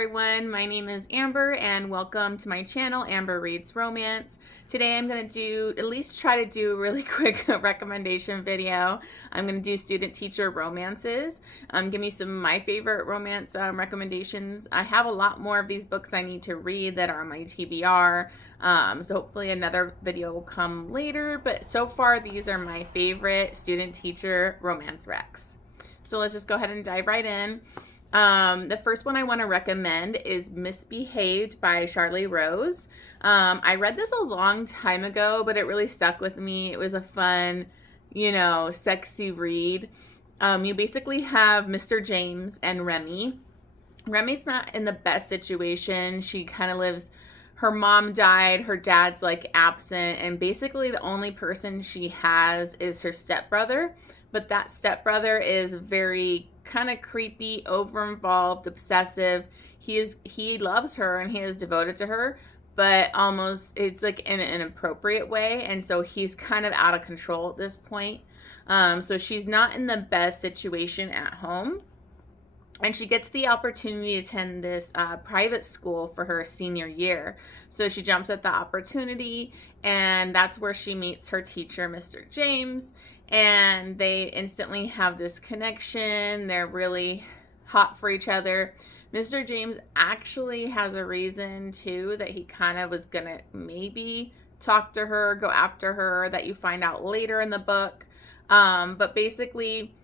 everyone, my name is Amber and welcome to my channel, Amber Reads Romance. Today I'm going to try to do a really quick recommendation video. I'm going to do student teacher romances. Give me some of my favorite romance recommendations. I have a lot more of these books I need to read that are on my TBR. So hopefully another video will come later, but so far these are my favorite student teacher romance recs. So let's just go ahead and dive right in. The first one I want to recommend is Misbehaved by Charleigh Rose. I read this a long time ago, but it really stuck with me. It was a fun, sexy read. You basically have Mr. James and Remy. Remy's not in the best situation. She kind of lives, her mom died, her dad's like absent, and basically the only person she has is her stepbrother. But that stepbrother is very kind of creepy, over-involved, obsessive. He loves her and he is devoted to her, but almost it's like in an inappropriate way, and so he's kind of out of control at this point. So she's not in the best situation at home, and she gets the opportunity to attend this private school for her senior year. So she jumps at the opportunity, and that's where she meets her teacher, Mr. James. And they instantly have this connection. They're really hot for each other. Mr. James actually has a reason too that he kind of was gonna maybe talk to her, go after her, that you find out later in the book. But basically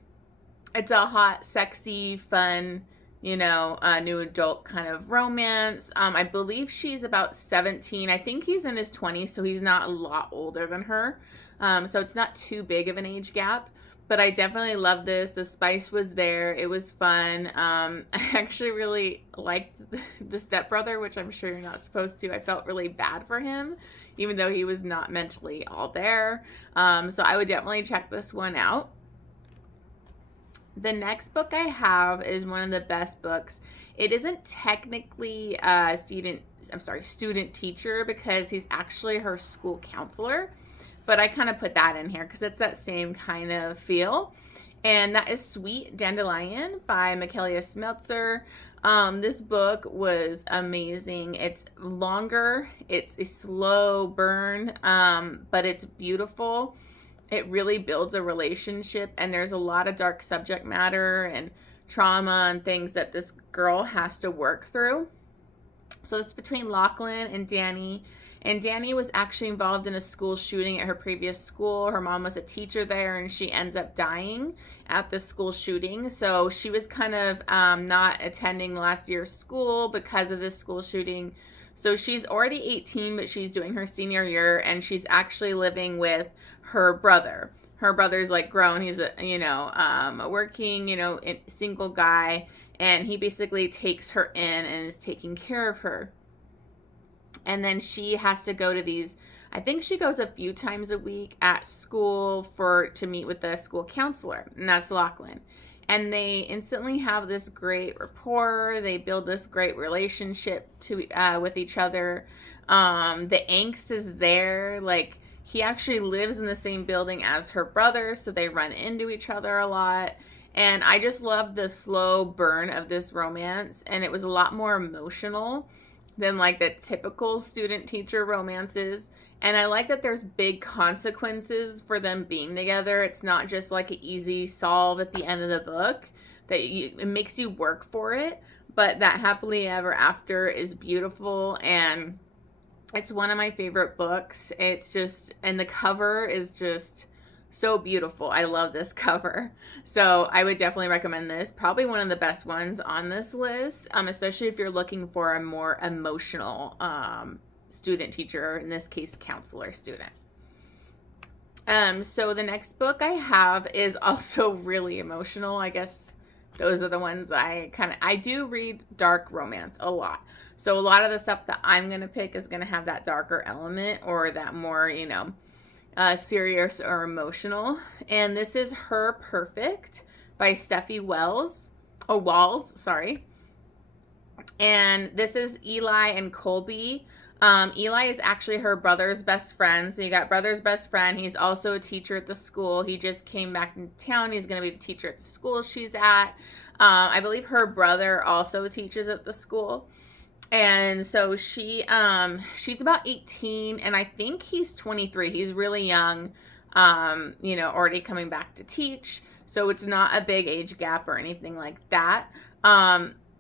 it's a hot, sexy, fun, new adult kind of romance. I believe she's about 17. I think he's in his 20s, so he's not a lot older than her. So it's not too big of an age gap, but I definitely love this. The spice was there. It was fun. I actually really liked the stepbrother, which I'm sure you're not supposed to. I felt really bad for him, even though he was not mentally all there. So I would definitely check this one out. The next book I have is one of the best books. It isn't technically a student teacher, because he's actually her school counselor. But I kind of put that in here because it's that same kind of feel. And that is Sweet Dandelion by Micalea Smeltzer. This book was amazing. It's longer. It's a slow burn, but it's beautiful. It really builds a relationship, and there's a lot of dark subject matter and trauma and things that this girl has to work through. So it's between Lachlan and Danny. And Danny was actually involved in a school shooting at her previous school. Her mom was a teacher there, and she ends up dying at the school shooting. So she was kind of not attending last year's school because of this school shooting. So she's already 18, but she's doing her senior year, and she's actually living with her brother. Her brother's like grown. He's a working, single guy, and he basically takes her in and is taking care of her. And then she has to go to these, I think she goes a few times a week at school to meet with the school counselor, and that's Lachlan. And they instantly have this great rapport. They build this great relationship with each other. The angst is there. Like, he actually lives in the same building as her brother, so they run into each other a lot. And I just love the slow burn of this romance, and it was a lot more emotional than like the typical student teacher romances. And I like that there's big consequences for them being together. It's not just like an easy solve at the end of the book it makes you work for it, but that happily ever after is beautiful, and it's one of my favorite books. It's just, and the cover is just so beautiful. I love this cover. So I would definitely recommend this. Probably one of the best ones on this list, especially if you're looking for a more emotional student teacher, in this case, counselor student. So the next book I have is also really emotional. I guess those are the ones I do read dark romance a lot. So a lot of the stuff that I'm going to pick is going to have that darker element, or that more, serious or emotional. And this is Her Perfect by Stephie Walls. And this is Eli and Colby. Eli is actually her brother's best friend. So you got brother's best friend. He's also a teacher at the school. He just came back into town. He's going to be the teacher at the school she's at. I believe her brother also teaches at the school. And so she's about 18, and I think he's 23. He's really young, already coming back to teach. So it's not a big age gap or anything like that.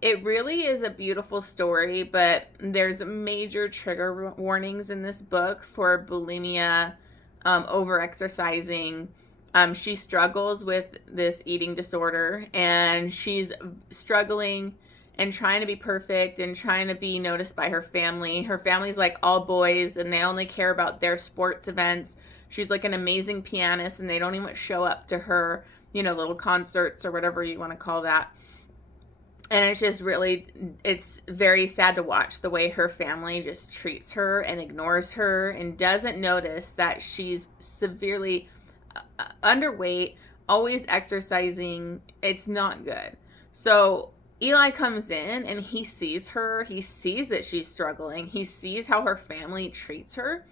It really is a beautiful story, but there's major trigger warnings in this book for bulimia, overexercising. She struggles with this eating disorder, and she's struggling and trying to be perfect and trying to be noticed by her family. Her family's like all boys, and they only care about their sports events. She's like an amazing pianist, and they don't even show up to her, little concerts or whatever you want to call that. And it's just really, it's very sad to watch the way her family just treats her and ignores her and doesn't notice that she's severely underweight, always exercising. It's not good. So Eli comes in and he sees her. He sees that she's struggling. He sees how her family treats her,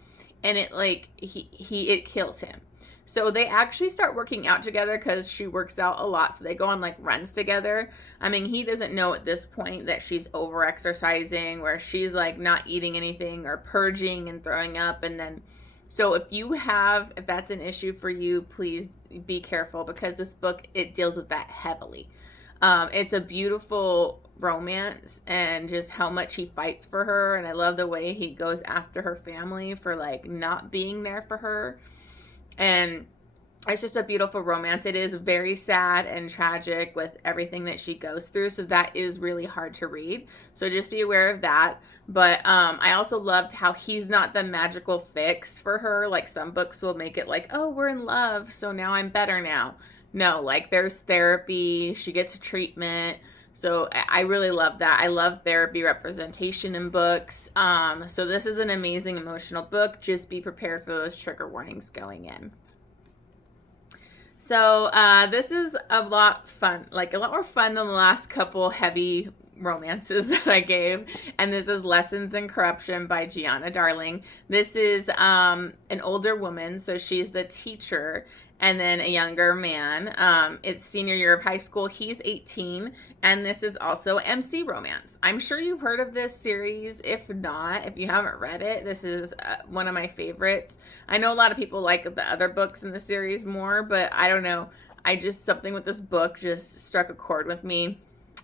and it kills him. So they actually start working out together because she works out a lot. So they go on like runs together. I mean, he doesn't know at this point that she's over exercising, where she's like not eating anything or purging and throwing up. And then, so if that's an issue for you, please be careful, because this book, it deals with that heavily. It's a beautiful romance, and just how much he fights for her. And I love the way he goes after her family for like not being there for her. And it's just a beautiful romance. It is very sad and tragic with everything that she goes through. So that is really hard to read. So just be aware of that. But I also loved how he's not the magical fix for her. Like some books will make it like, oh, we're in love, so now I'm better now. No, like there's therapy. She gets treatment. So I really love that. I love therapy representation in books. So this is an amazing emotional book. Just be prepared for those trigger warnings going in. So this is a lot more fun than the last couple heavy romances that I gave. And this is Lessons in Corruption by Giana Darling. This is an older woman, so she's the teacher, and then a younger man. It's senior year of high school. He's 18, and this is also MC romance. I'm sure you've heard of this series. If not, if you haven't read it, this is one of my favorites. I know a lot of people like the other books in the series more, but I don't know. Something with this book just struck a chord with me.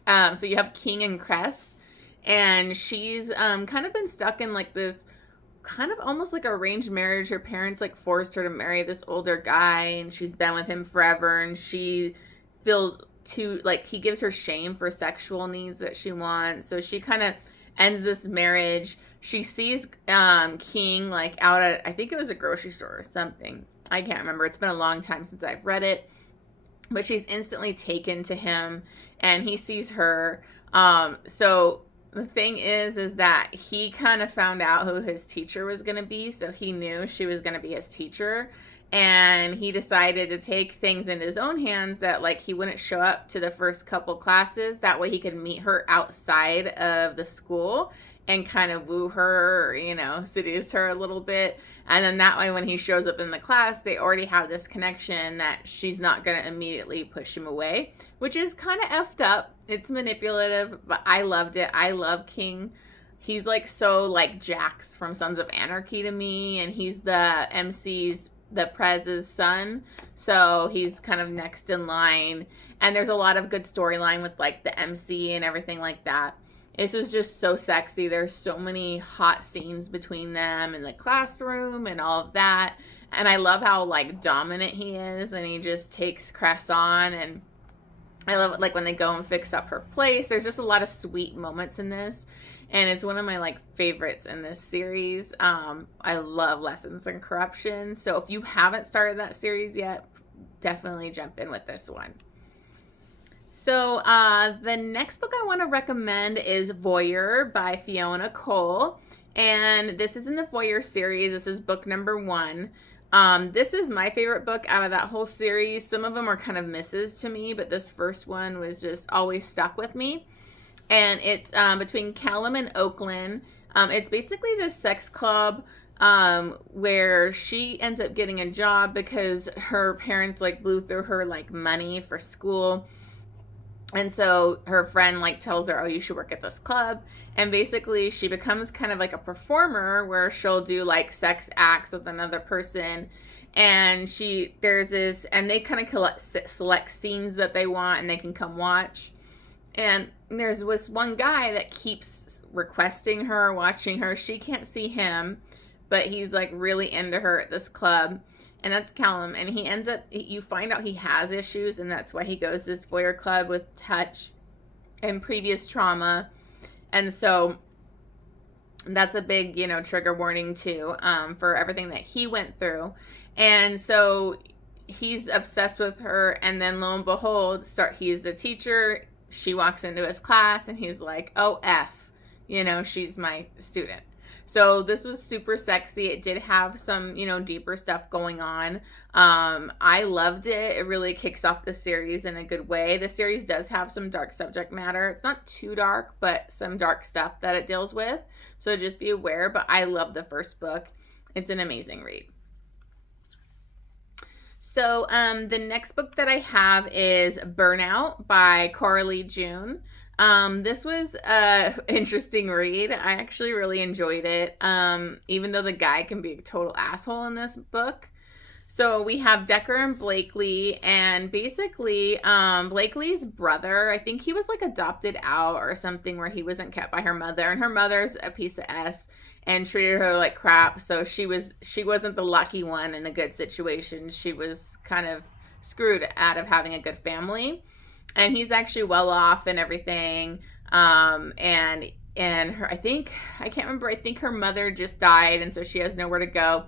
So you have King and Cress, and she's kind of been stuck in like this kind of almost like arranged marriage. Her parents like forced her to marry this older guy, and she's been with him forever, and she feels he gives her shame for sexual needs that she wants. So she kind of ends this marriage. She sees King like out at, I think it was a grocery store or something. I can't remember. It's been a long time since I've read it. But she's instantly taken to him, and he sees her. So the thing is that he kind of found out who his teacher was going to be. So he knew she was going to be his teacher. And he decided to take things in his own hands, that like he wouldn't show up to the first couple classes. That way he could meet her outside of the school and kind of woo her, or, seduce her a little bit. And then that way when he shows up in the class, they already have this connection that she's not going to immediately push him away, which is kind of effed up. It's manipulative, but I loved it. I love King. He's like so like Jax from Sons of Anarchy to me, and he's the Prez's son. So he's kind of next in line. And there's a lot of good storyline with like the MC and everything like that. This was just so sexy. There's so many hot scenes between them in the classroom and all of that. And I love how like dominant he is, and he just takes Cress on. And I love it like when they go and fix up her place. There's just a lot of sweet moments in this. And it's one of my like favorites in this series. I love Lessons in Corruption. So if you haven't started that series yet, definitely jump in with this one. So the next book I want to recommend is Voyeur by Fiona Cole. And this is in the Voyeur series. This is book number 1. This is my favorite book out of that whole series. Some of them are kind of misses to me, but this first one was just always stuck with me. And it's between Callum and Oakland. It's basically this sex club where she ends up getting a job because her parents like blew through her like money for school. And so her friend like tells her, oh, you should work at this club. And basically she becomes kind of like a performer where she'll do like sex acts with another person. And there's this, and they kind of select scenes that they want and they can come watch. And there's this one guy that keeps requesting her, watching her. She can't see him, but he's like really into her at this club. And that's Callum. And he ends up, you find out he has issues, and that's why he goes to this voyeur club with touch and previous trauma. And so that's a big, trigger warning too, for everything that he went through. And so he's obsessed with her. And then lo and behold, he's the teacher. She walks into his class and he's like, oh, F, she's my student. So this was super sexy. It did have some, deeper stuff going on. I loved it. It really kicks off the series in a good way. The series does have some dark subject matter. It's not too dark, but some dark stuff that it deals with. So just be aware. But I love the first book. It's an amazing read. So the next book that I have is Burnout by Coralee June. This was an interesting read. I actually really enjoyed it, even though the guy can be a total asshole in this book. So we have Decker and Blakely, and basically Blakely's brother, I think he was like adopted out or something where he wasn't kept by her mother, and her mother's a piece of S and treated her like crap. So she wasn't the lucky one in a good situation. She was kind of screwed out of having a good family. And he's actually well off and everything. And her, I can't remember, I think her mother just died, and so she has nowhere to go.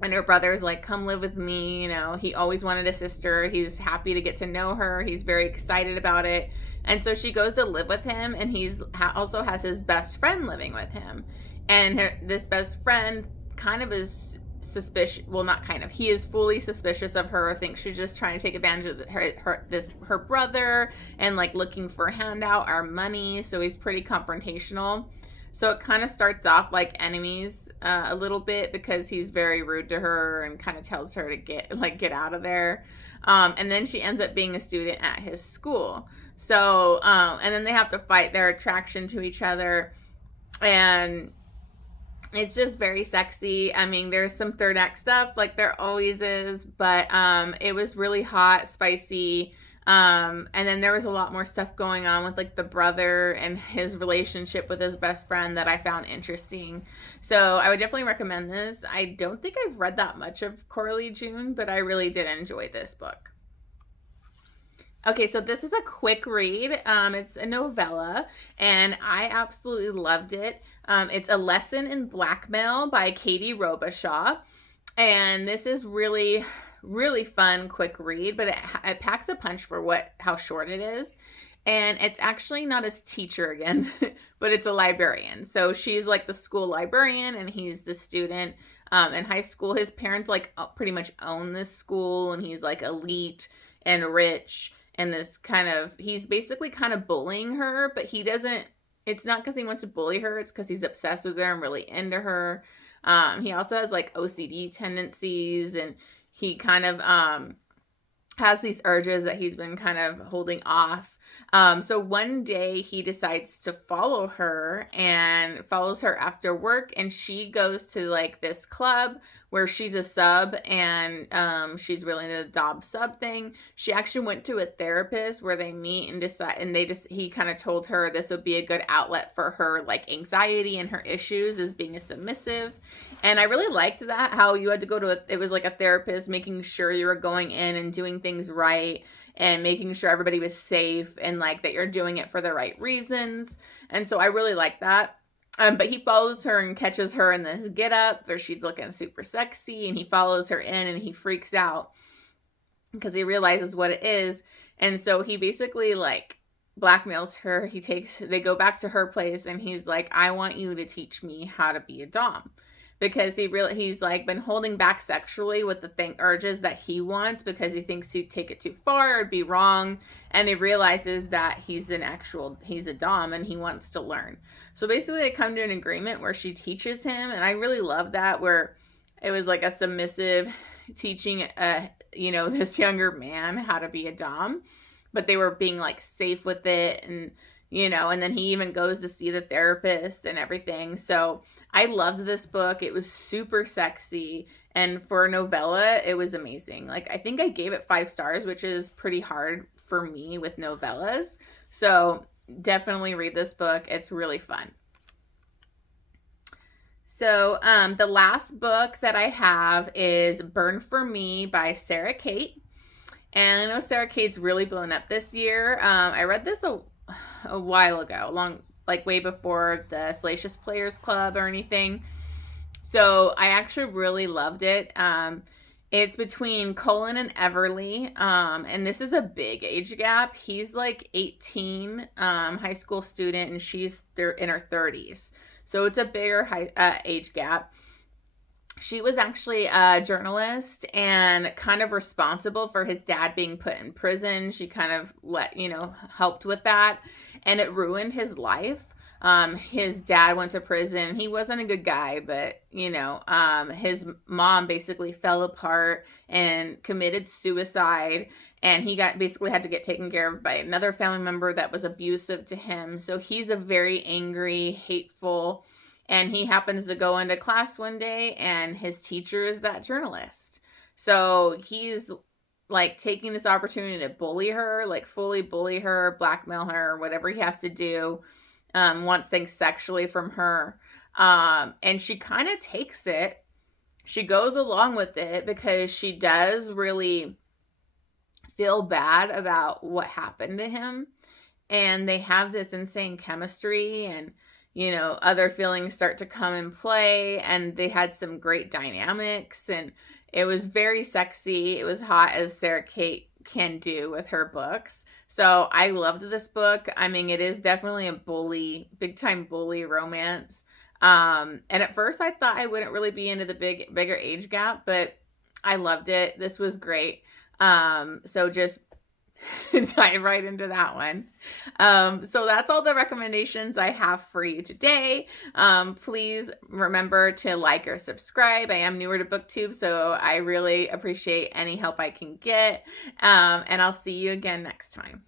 And her brother's like, come live with me. He always wanted a sister. He's happy to get to know her. He's very excited about it. And so she goes to live with him, and he's also has his best friend living with him. And this best friend kind of is suspicious. Well, not kind of. He is fully suspicious of her. Thinks she's just trying to take advantage of her brother and like looking for a handout or money. So he's pretty confrontational. So it kind of starts off like enemies a little bit because he's very rude to her and kind of tells her to get out of there. And then she ends up being a student at his school. So and then they have to fight their attraction to each other, and it's just very sexy. I mean, there's some third act stuff like there always is, but it was really hot, spicy. And then there was a lot more stuff going on with like the brother and his relationship with his best friend that I found interesting. So I would definitely recommend this. I don't think I've read that much of Coralee June, but I really did enjoy this book. Okay, so this is a quick read. It's a novella, and I absolutely loved it. It's A Lesson in Blackmail by Cate Robichaux, and this is really, really fun, quick read, but it packs a punch for how short it is. And it's actually not his teacher again, but it's a librarian. So she's like the school librarian, and he's the student in high school. His parents like pretty much own this school, and he's like elite and rich. And he's basically kind of bullying her, but it's not because he wants to bully her. It's because he's obsessed with her and really into her. He also has like OCD tendencies, and he kind of has these urges that he's been kind of holding off. So one day he decides to follow her and follows her after work, and she goes to like this club where she's a sub, and she's really into the Dob sub thing. She actually went to a therapist where they meet and decide, and he kind of told her this would be a good outlet for her like anxiety and her issues as being a submissive. And I really liked that, how you had to go to it was like a therapist making sure you were going in and doing things right and making sure everybody was safe and like that you're doing it for the right reasons. And so I really like that. But he follows her and catches her in this get up where she's looking super sexy, and he follows her in and he freaks out because he realizes what it is. And so he basically like blackmails her. They go back to her place, and he's like, I want you to teach me how to be a dom. because he's like been holding back sexually with the urges that he wants because he thinks he'd take it too far or be wrong, and he realizes that he's a dom and he wants to learn. So basically they come to an agreement where she teaches him, and I really love that, where it was like a submissive teaching this younger man how to be a dom, but they were being like safe with it, and and then he even goes to see the therapist and everything. So I loved this book. It was super sexy, and for a novella it was amazing. Like, I think I gave it 5 stars, which is pretty hard for me with novellas. So definitely read this book. It's really fun. So the last book that I have is Burn for Me by Sara Cate. And I know Sara Cate's really blown up this year. I read this a while ago, way before the Salacious Players Club or anything. So I actually really loved it. It's between Colin and Everly, and this is a big age gap. He's like 18, high school student, and she's in her 30s. So it's a bigger age gap. She was actually a journalist and kind of responsible for his dad being put in prison. She kind of helped with that, and it ruined his life. His dad went to prison. He wasn't a good guy, but his mom basically fell apart and committed suicide, and he basically had to get taken care of by another family member that was abusive to him. So he's a very angry, hateful, and he happens to go into class one day, and his teacher is that journalist. So he's like taking this opportunity to bully her, like fully bully her, blackmail her, whatever he has to do. Wants things sexually from her. And she kind of takes it. She goes along with it because she does really feel bad about what happened to him. And they have this insane chemistry, and other feelings start to come in play, and they had some great dynamics, and it was very sexy. It was hot, as Sara Cate can do with her books. So I loved this book. I mean, it is definitely a big time bully romance. And at first I thought I wouldn't really be into the bigger age gap, but I loved it. This was great. So just dive right into that one. So that's all the recommendations I have for you today. Please remember to like or subscribe. I am newer to BookTube, so I really appreciate any help I can get. And I'll see you again next time.